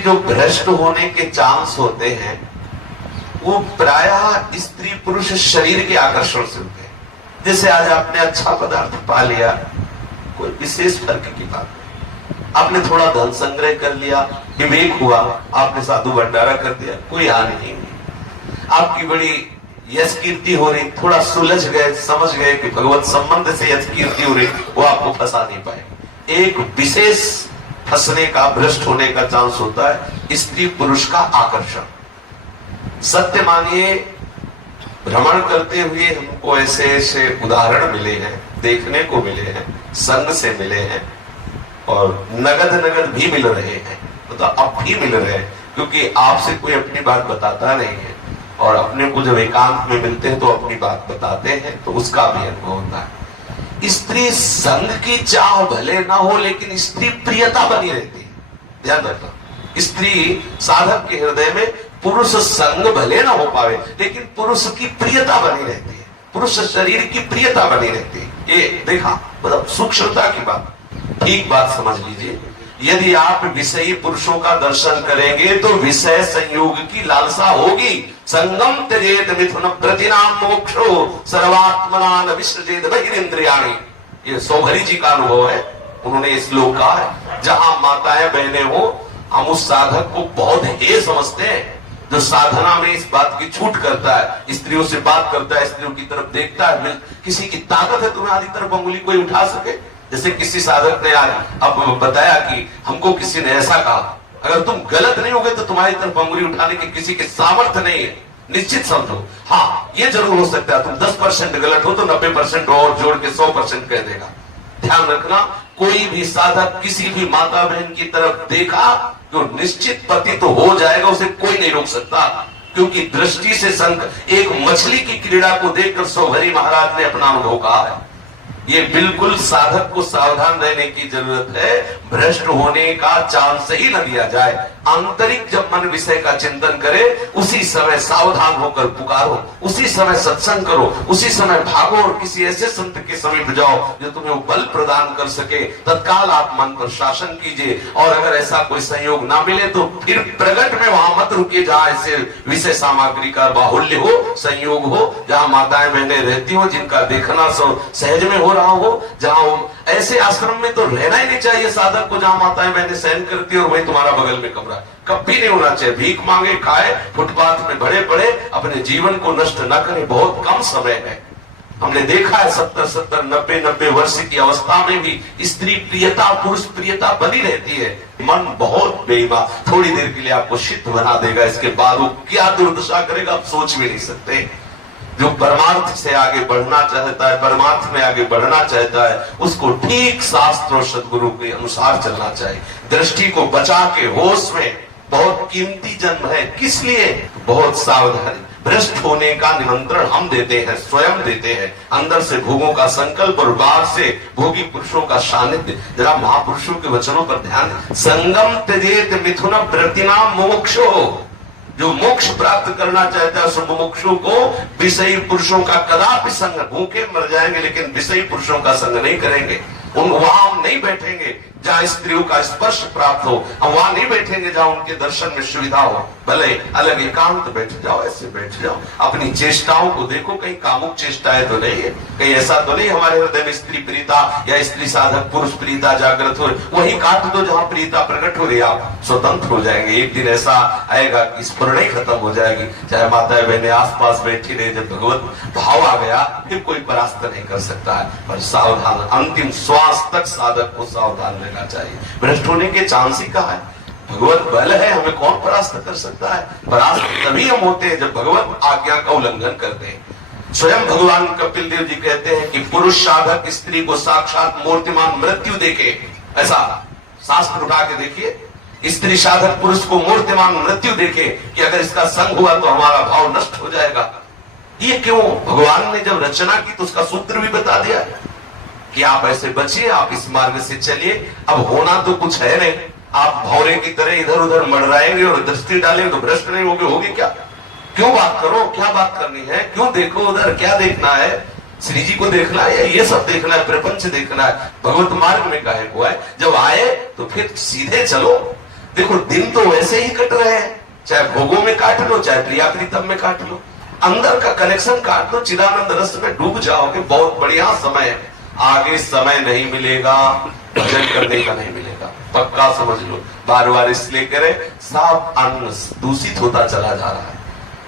जो भ्रष्ट होने के चांस होते हैं वो प्रायः स्त्री पुरुष शरीर के आकर्षण से होते हैं। जैसे आज आपने अच्छा पदार्थ पा लिया, कोई विशेष फर्क की बात नहीं। आपने थोड़ा धन संग्रह कर लिया, विवेक हुआ, आपने साधु भंडारा कर दिया, कोई हानि नहीं हुई। आपकी बड़ी यश कीर्ति हो रही, थोड़ा सुलझ गए, समझ गए कि भगवत संबंध से यश कीर्ति हो रही, वो आपको फंसा नहीं पाए। एक विशेष फंसने का, भ्रष्ट होने का चांस होता है स्त्री पुरुष का आकर्षण। सत्य मानिए, भ्रमण करते हुए हमको ऐसे ऐसे उदाहरण मिले हैं, देखने को मिले हैं, संग से मिले हैं और नगद भी मिल रहे हैं, तो अब भी मिल रहे हैं, क्योंकि आपसे कोई अपनी बात बताता नहीं है और अपने को जब एकांत में मिलते हैं तो अपनी बात बताते हैं, तो उसका भी अनुभव होता है। स्त्री संग की चाह भले ना हो, लेकिन स्त्री प्रियता बनी रहती है। ध्यान रखना, स्त्री साधक के हृदय में पुरुष संग भले ना हो पावे, लेकिन पुरुष की प्रियता बनी रहती है, पुरुष शरीर की प्रियता बनी रहती है। ये देखा, मतलब सूक्ष्मता की बात, ठीक बात समझ लीजिए। यदि आप विषयी पुरुषों का दर्शन करेंगे तो विषय संयोग की लालसा होगी। संगम त्यजेत मिथुन प्रतिनाम मोक्षो सर्वात्मना विसृजेत बहिरिंद्रियाणि। ये सौभरी जी का अनुभव है, उन्होंने इस श्लोक कहा है। जहां माताएं बहनें हो, हम उस साधक को बहुत हेय समझते हैं जो साधना में इस बात की छूट करता है, स्त्रियों से बात करता है, स्त्रियों की तरफ देखता है। किसी की ताकत है तुम्हें आदि तरफ अंगुली कोई उठा सके? जैसे किसी साधक ने आज अब बताया कि हमको किसी ने ऐसा कहा, अगर तुम गलत नहीं होगे तो तुम्हारी तरफ अंगुली उठाने की किसी के सामर्थ्य नहीं है, निश्चित समझो। हाँ, ये जरूर हो सकता है तुम 10% गलत हो तो 90% और जोड़ के 100% कह देगा। ध्यान रखना, कोई भी साधक किसी भी माता बहन की तरफ देखा जो निश्चित पति तो हो जाएगा, उसे कोई नहीं रोक सकता, क्योंकि दृष्टि से संक एक मछली की क्रीड़ा को देखकर सौभरी महाराज ने अपना अनुभव कहा है। ये बिल्कुल साधक को सावधान रहने की जरूरत है, भ्रष्ट होने का चांस ही न दिया जाए। आंतरिक जब मन विषय का चिंतन करे, उसी समय सावधान होकर पुकारो, उसी समय सत्संग करो, उसी समय भागो और किसी ऐसे संत के समीप जाओ जो तुम्हें बल प्रदान कर सके। तत्काल आप मन पर शासन कीजिए, और अगर ऐसा कोई संयोग ना मिले तो फिर प्रगट में वहां मत रुकिए जहां ऐसे विषय सामग्री का बाहुल्य हो, संयोग हो, जहां माताएं बहनें रहती हो, जिनका देखना सहज में हो रहा हो, जहां ऐसे आश्रम में तो रहना ही नहीं चाहिए साधक को जहां माताएं बहनें सहन करती है और वही तुम्हारा बगल में कमरा। कभी नहीं होना चाहिए। भीख मांगे, खाए, फुटपाथ में भरे पड़े, अपने जीवन को नष्ट न करें। बहुत कम समय है, हमने देखा है 70-70, 90-90 वर्ष की अवस्था में भी स्त्री प्रियता, पुरुष प्रियता बनी रहती है। मन बहुत बेईमान, थोड़ी देर के लिए आपको शित बना देगा, इसके बाद वो क्या दुर्दशा करेगा आप सोच भी नहीं सकते। जो परमार्थ से आगे बढ़ना चाहता है, परमार्थ में आगे बढ़ना चाहता है, उसको ठीक शास्त्र और सदगुरु के अनुसार चलना चाहिए। दृष्टि को बचा के होश में, बहुत कीमती जन्म है, किस लिए? बहुत सावधानी। भ्रष्ट होने का निमंत्रण हम देते हैं, स्वयं देते हैं। अंदर से भोगों का संकल्प और बाहर से भोगी पुरुषों का सानिध्य। जरा महापुरुषों के वचनों पर ध्यान। संगम त्यजेत मिथुन प्रतिनाम मोक्षो। जो मोक्ष प्राप्त करना चाहता है उस मुमुक्षु को विषयी पुरुषों का कदापि संग, भूखे मर जाएंगे लेकिन विषयी पुरुषों का संग नहीं करेंगे। वहां हम नहीं बैठेंगे जहां स्त्रियों का स्पर्श प्राप्त हो, हम वहां नहीं बैठेंगे जहां उनके दर्शन में सुविधा हो। भले अलग एकांत बैठ जाओ, ऐसे बैठ जाओ, अपनी चेष्टाओं को देखो, कहीं कामुक चेष्टाएं तो नहीं है, कहीं ऐसा तो नहीं हमारे हृदय में स्त्री प्रियता या स्त्री साधक पुरुष प्रियता जागृत हो। वही काट दो जहां प्रियता प्रकट हो रही, आप स्वतंत्र हो जाएंगे। एक दिन ऐसा आएगा कि स्फुरण ही खत्म हो जाएगी, चाहे माताएं बहनें आसपास बैठी रहे। जब भगवत भाव आ गया फिर कोई परास्त नहीं कर सकता है। पर सावधान, अंतिम श्वास तक साधक को सावधान रहना चाहिए। भ्रष्ट होने के चांस ही कहा है, भगवत बल है, हमें कौन परास्त कर सकता है? परास्त तभी हम होते हैं जब भगवत आज्ञा का उल्लंघन करते हैं। स्वयं भगवान कपिल देव जी कहते हैं कि पुरुष साधक स्त्री को साक्षात मूर्तिमान मृत्यु देखे। ऐसा शास्त्र उठा के देखिए, स्त्री साधक पुरुष को मूर्तिमान मृत्यु देखे कि अगर इसका संग हुआ तो हमारा भाव नष्ट हो जाएगा। ये क्यों? भगवान ने जब रचना की तो उसका सूत्र भी बता दिया कि आप ऐसे बचिए, आप इस मार्ग से चलिए। अब होना तो कुछ है नहीं, आप भौरे की तरह इधर उधर मंडराएंगे और दृष्टि डालेंगे तो भ्रष्ट नहीं होगे, होगी क्या? क्यों बात करो, क्या बात करनी है? क्यों देखो उधर, क्या देखना है? श्री जी को देखना है या ये सब देखना है, प्रपंच देखना है? भगवत मार्ग में काहे को है? जब आए तो फिर सीधे चलो। देखो दिन तो वैसे ही कट रहे हैं, चाहे भोगों में काट लो चाहे प्रिया प्रीतम में काट लो, अंदर का कनेक्शन काट लो, चिदानंद रस में डूब जाओगे, बहुत बढ़िया समय है। आगे समय नहीं मिलेगा, भजन करने का नहीं मिलेगा, पक्का समझ लो। बार बार इसलिए करें, साफ अन्न दूषित होता चला जा रहा है,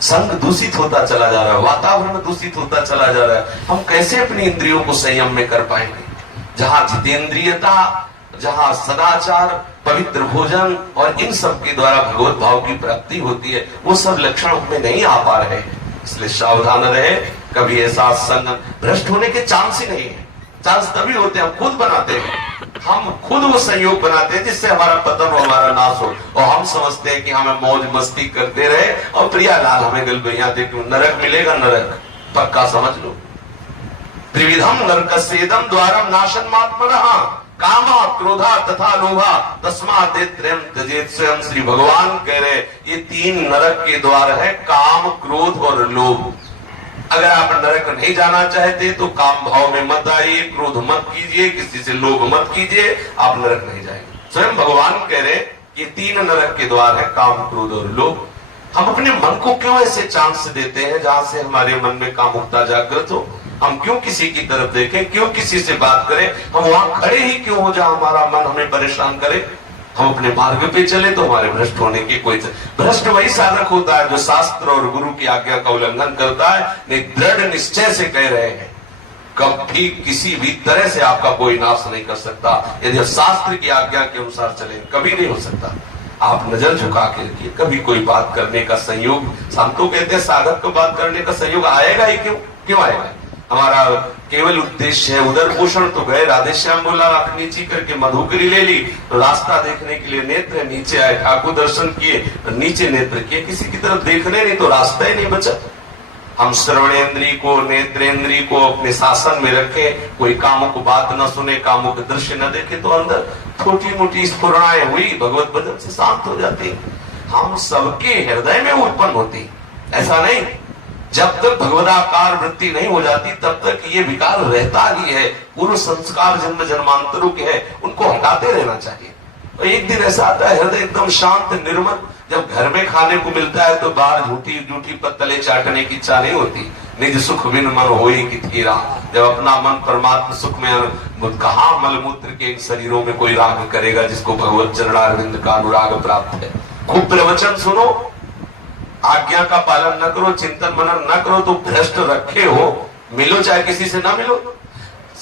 संग दूषित होता चला जा रहा है, वातावरण दूषित होता चला जा रहा है। हम कैसे अपनी इंद्रियों को संयम में कर पाएंगे? जहां जितेंद्रियता, जहां सदाचार, पवित्र भोजन और इन सब के द्वारा भगवत भाव की प्राप्ति होती है, वो सब लक्षण हमें नहीं आ पा रहे हैं। इसलिए सावधान रहे, कभी ऐसा संग भ्रष्ट होने के चांस ही नहीं है। चांस तभी होते हैं हम खुद बनाते हैं, हम खुद वो संयोग बनाते हैं जिससे हमारा पतन और हमारा नाश हो, और हम समझते हैं कि हमें मौज मस्ती करते रहे और प्रियालाल हमें गलबैया दे, नरक मिलेगा, नरक पक्का समझ लो। त्रिविधम नरकस्येदम द्वारम नाशनमात्मनः कामा क्रोधा तथा लोभा तस्मात् त्रयं त्यजेत। स्वयं श्री भगवान कह रहे ये तीन नरक के द्वार है, काम, क्रोध और लोभ। अगर आप नरक नहीं जाना चाहते तो काम भाव में मत आइए, क्रोध मत कीजिए, किसी से लोभ मत कीजिए, आप नरक नहीं जाएंगे। स्वयं भगवान कह रहे ये तीन नरक के द्वार है, काम, क्रोध और लोभ। हम अपने मन को क्यों ऐसे चांस देते हैं जहां से हमारे मन में कामुकता जागृत हो? हम क्यों किसी की तरफ देखें, क्यों किसी से बात करें? हम वहां खड़े ही क्यों हो जहां हमारा मन हमें परेशान करे? हम अपने मार्ग पे चले तो हमारे भ्रष्ट होने की कोई, भ्रष्ट वही साधक होता है जो शास्त्र और गुरु की आज्ञा का उल्लंघन करता है। नहीं, दृढ़ निश्चय से कह रहे हैं कभी किसी भी तरह से आपका कोई नाश नहीं कर सकता यदि शास्त्र की आज्ञा के अनुसार चले, कभी नहीं हो सकता। आप नजर झुका के रखिए, कभी कोई बात करने का संयोग, हम तो कहते हैं साधक को बात करने का संयोग आएगा ही क्यों आएगा? हमारा केवल उद्देश्य है उदर पोषण। तो गए राधे श्याम बोला, आंख नीची करके मधुकरी ले ली, तो रास्ता देखने के लिए नेत्र नीचे आए, ठाकुर दर्शन किए, नीचे नेत्र किए, किसी की तरफ देखने नहीं तो रास्ता ही नहीं बचा। हम श्रवणेन्द्रिय को, नेत्रेंद्रिय को अपने शासन में रखें, कोई कामुक बात न सुने, कामुक दृश्य न देखे, तो अंदर छोटी मोटी स्फुरणाएं हुई भगवत भजन से शांत हो जाती। हम सबके हृदय में उत्पन्न होती, ऐसा नहीं। जब तक भगवदाकार वृत्ति नहीं हो जाती तब तक ये विकार रहता ही है। पूर्व संस्कार जन्म जन्मांतरों के हैं, उनको हटाते रहना चाहिए। और एक दिन ऐसा आता है हृदय एकदम शांत निर्मल, जब घर में खाने को मिलता है तो बाहर झूठी झूठी पत्तले चाटने की इच्छा नहीं होती। निज सुख बिन मन होई कि थीरा, जब अपना मन परमात्मा सुख में, कहा मलमूत्र के इन शरीरों में कोई राग करेगा जिसको भगवत चरणारविंद का अनुराग प्राप्त है। खूब प्रवचन सुनो, आज्ञा का पालन न करो, चिंतन मनन न करो तो भ्रष्ट रखे हो। मिलो चाहे किसी से ना मिलो,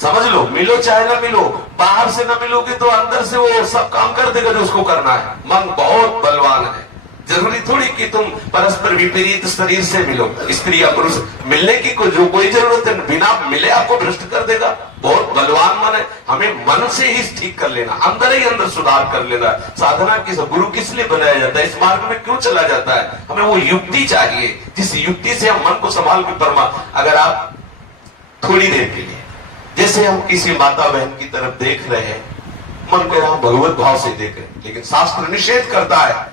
समझ लो, मिलो चाहे ना मिलो, बाहर से ना मिलोगे तो अंदर से वो सब काम कर देगा जो उसको करना है। मन बहुत बलवान है, जरूरी थोड़ी कि तुम परस्पर विपरीत शरीर से मिलो, स्त्री या पुरुष मिलने की जो कोई जरूरत है, बिना मिले आपको भ्रष्ट कर देगा। बहुत बलवान मन है, हमें मन से ही ठीक कर लेना, अंदर ही अंदर सुधार कर लेना। साधना गुरु किस लिए बनाया जाता है, इस मार्ग में क्यों चला जाता है? हमें वो युक्ति चाहिए जिस युक्ति से हम मन को संभाल के अगर आप थोड़ी देर के लिए, जैसे हम किसी माता बहन की तरफ देख रहे हैं, मन कह रहा भगवत भाव से देख रहे हैं, लेकिन शास्त्र निषेध करता है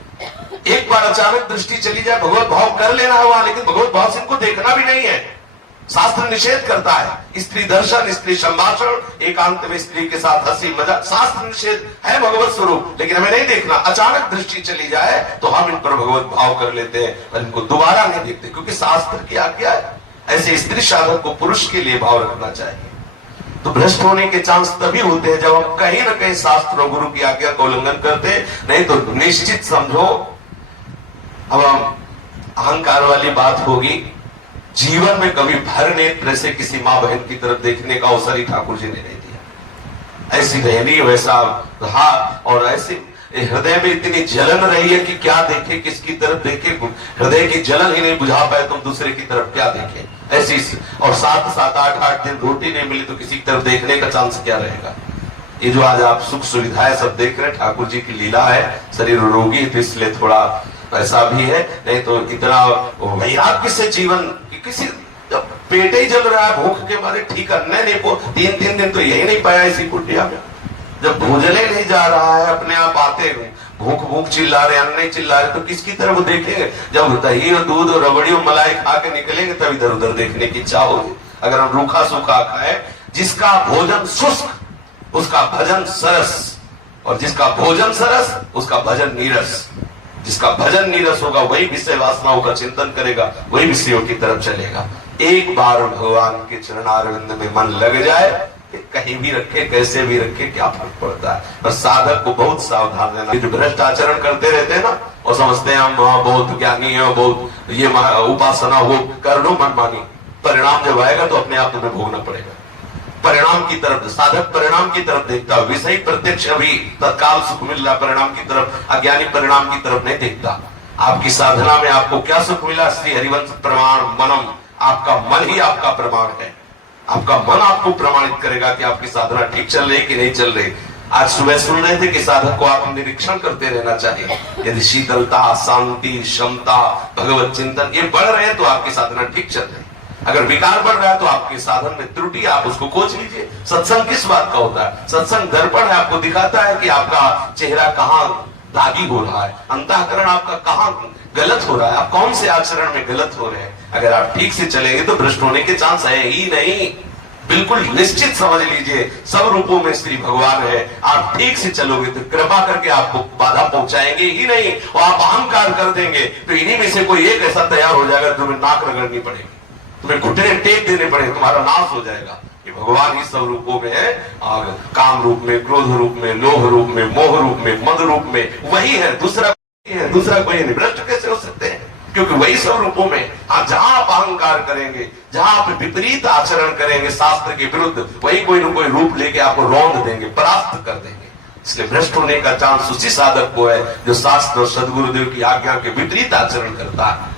एक बार अचानक दृष्टि चली जाए भगवत भाव कर लेना है वहां, लेकिन भगवत भाव से इनको देखना भी नहीं है। शास्त्र निषेध करता है स्त्री दर्शन, स्त्री संभाषण, एकांत में स्त्री के साथ हंसी मजाक, शास्त्र निषेध है भगवत स्वरूप, लेकिन हमें नहीं देखना। अचानक दृष्टि चली जाए तो हम इन पर भगवत भाव कर लेते हैं और इनको दोबारा नहीं देखते, क्योंकि शास्त्र की आज्ञा है। ऐसे स्त्री साधक को पुरुष के लिए भाव रखना चाहिए। तो भ्रष्ट होने के चांस तभी होते हैं जब हम कहीं ना कहीं शास्त्र और गुरु की आज्ञा का उल्लंघन करते हैं। नहीं तो निश्चित समझो, अब अहंकार वाली बात होगी, जीवन में कभी भर नेत्र से किसी माँ बहन की तरफ देखने का अवसर ही ठाकुर जी ने नहीं दिया। ऐसी रहनी वैसा रहा, और ऐसे हृदय में इतनी जलन रही है कि क्या देखे, किसकी तरफ देखे, हृदय की जलन ही नहीं बुझा पाए, तुम दूसरे की तरफ क्या देखे। ऐसी और 7-8 दिन रोटी नहीं मिली तो किसी की तरफ देखने का चांस क्या रहेगा। ये जो आज आप सुख सुविधाएं सब देख रहे हैं, ठाकुर जी की लीला है। शरीर रोगी है तो इसलिए थोड़ा ऐसा भी है, नहीं तो इतना वैराग्य से जीवन, किसी जब पेट ही जल रहा है भूख के मारे, ठीक करने नहीं पो 3 दिन तो यही नहीं पाया इसी कुटिया में। जब भोजने नहीं जा रहा है, अपने आप आते भूख चिल्ला रहे, अन्न नहीं चिल्ला रहे, तो किसकी तरफ देखेंगे? जब दही और दूध और रबड़ी और मलाई खा के निकलेंगे तब इधर उधर देखने की इच्छा होगी। अगर हम रूखा सूखा खाए, जिसका भोजन शुष्क उसका भजन सरस, और जिसका भोजन सरस उसका भजन नीरस। जिसका भजन नीरस होगा वही विषय वासनाओं का चिंतन करेगा, वही विषयों की तरफ चलेगा। एक बार भगवान के चरणारविंद में मन लग जाए, कहीं भी रखे कैसे भी रखे क्या फर्क पड़ता है। पर साधक को बहुत सावधान रहना। जो भ्रष्ट आचरण करते रहते हैं ना, और समझते हैं हम बहुत ज्ञानी है, बहुत ये उपासना वो कर लो मनमानी, परिणाम जब आएगा तो अपने आप तुम्हें भोगना पड़ेगा। परिणाम की तरफ साधक परिणाम की तरफ देखता, विषय प्रत्यक्ष अभी तत्काल सुख मिल रहा, परिणाम की तरफ अज्ञानी परिणाम की तरफ नहीं देखता। आपकी साधना में आपको क्या सुख मिला, श्री हरिवंश प्रमाण मनम, आपका मन ही आपका प्रमाण है। आपका मन आपको प्रमाणित करेगा कि आपकी साधना ठीक चल रही कि नहीं चल रही। आज सुबह सुन रहे थे कि साधक को आप निरीक्षण करते रहना चाहिए। यदि शीतलता, शांति, क्षमता, भगवत चिंतन ये बढ़ रहे हैं तो आपकी साधना ठीक चल रही। अगर विकार बढ़ रहा है तो आपके साधन में त्रुटि, आप उसको खोज लीजिए। सत्संग किस बात का होता है? सत्संग दर्पण है, आपको दिखाता है कि आपका चेहरा कहाँ दागी हो रहा है, अंतःकरण आपका कहाँ गलत हो रहा है, आप कौन से आचरण में गलत हो रहे हैं। अगर आप ठीक से चलेंगे तो भ्रष्ट होने के चांस है ही नहीं। बिल्कुल निश्चित समझ लीजिए, सब रूपों में श्री भगवान है। आप ठीक से चलोगे तो कृपा करके आपको बाधा पहुंचाएंगे ही नहीं, और आप अहंकार कर देंगे तो इन्हीं में से कोई एक ऐसा तैयार हो जाएगा, तुम्हें नाक रगड़नी पड़ेगी, तुम्हें घुटने टेक देने पड़ेंगे, तुम्हारा नाश हो जाएगा। ये भगवान ही सब रूपों में है, और काम रूप में, क्रोध रूप में, लोभ रूप में, मोह रूप में, मद रूप में, वही है, दूसरा कोई नहीं। भ्रष्ट कैसे हो सकते हैं? क्योंकि वही सब रूपों में। आप जहां आप अहंकार करेंगे, जहां आप विपरीत आचरण करेंगे शास्त्र के विरुद्ध, वही कोई न कोई रूप लेके आपको रौंद देंगे, परास्त कर देंगे। इसलिए भ्रष्ट होने का चांस उसी साधक को है जो शास्त्र और सदगुरुदेव की आज्ञा के विपरीत आचरण करता है।